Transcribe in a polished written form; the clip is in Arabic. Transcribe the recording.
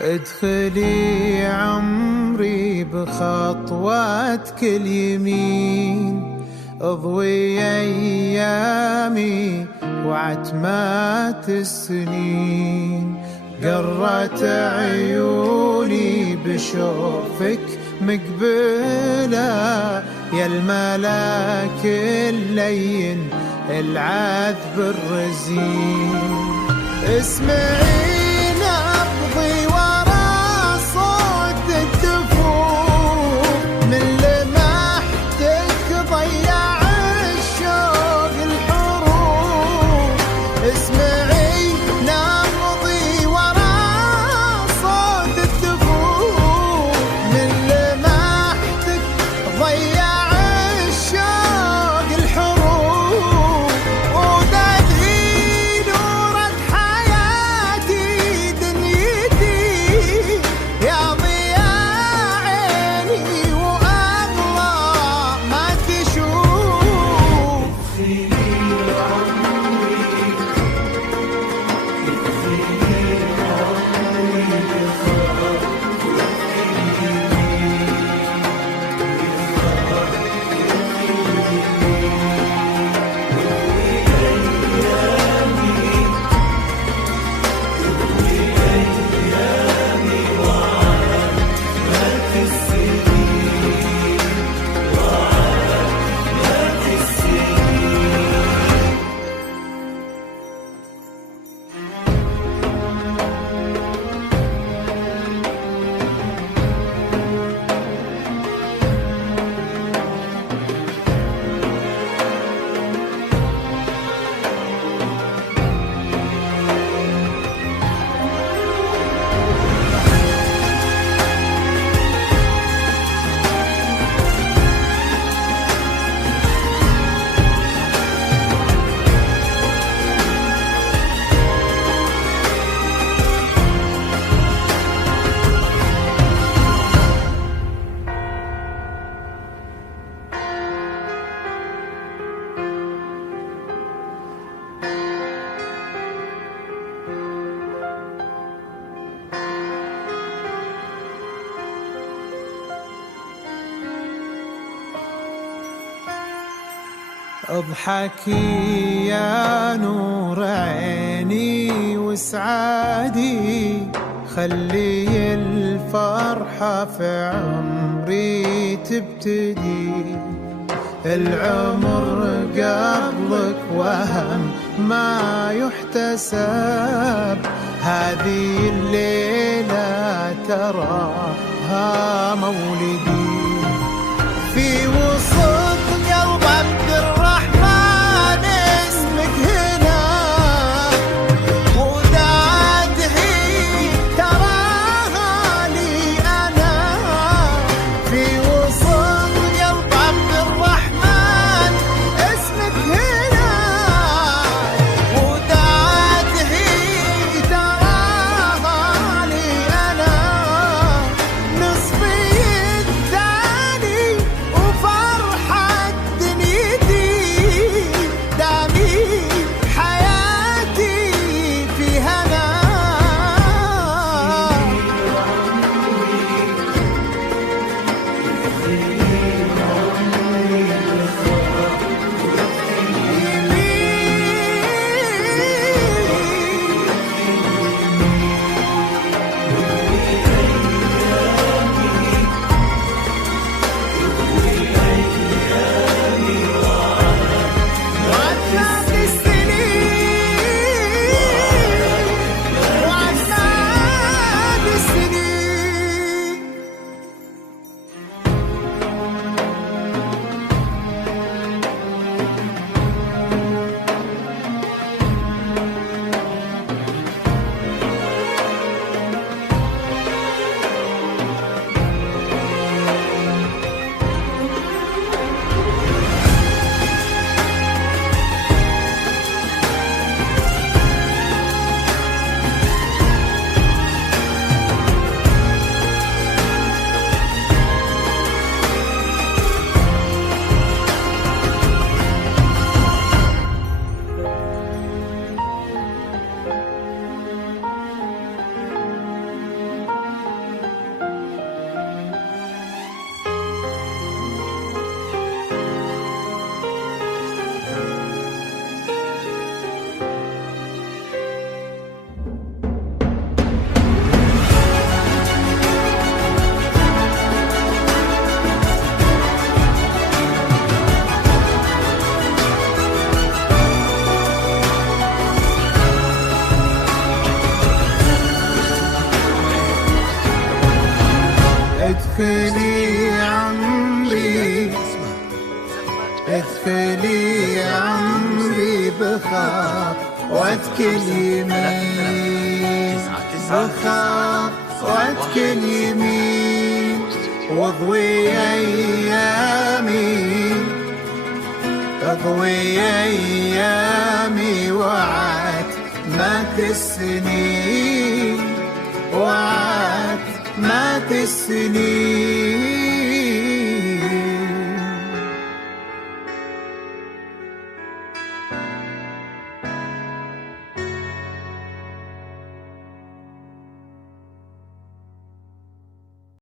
ادخلي عمري بخطواتك اليمين، اضوي ايامي وعتمات السنين. قرت عيوني بشوفك مقبلة، يا الملاك اللين العذب الرزين. اسمعي نبضي ورا صوت الدفوف، من لمحتك ضيع الشوق الحروف. اسمعي نبضي ورا صوت الدفوف، من لمحتك ضيع الشوق الحروف. ودادي نورك حياتي دنيتي، يا ضياء عيني وأغلى ما تشوف. اضحكي يا نور عيني وسعادي، خلي الفرحة في عمري تبتدي. العمر قبلك وهم ما يحتسب، هذه الليلة تراها مولدي. في وسط قلب عبد الرحمن اسمك هنا، ودادهي تراها لي أنا. في وسط قلب عبد الرحمن اسمك هنا، ودادهي تراها لي أنا. نصفي ادخلي عمري ادخلي عمري بخطوتك اليمين، بخطوتك اليمين، واضوي ايامي، اضوي ايامي وعتمة السنين، وعتمة السنين.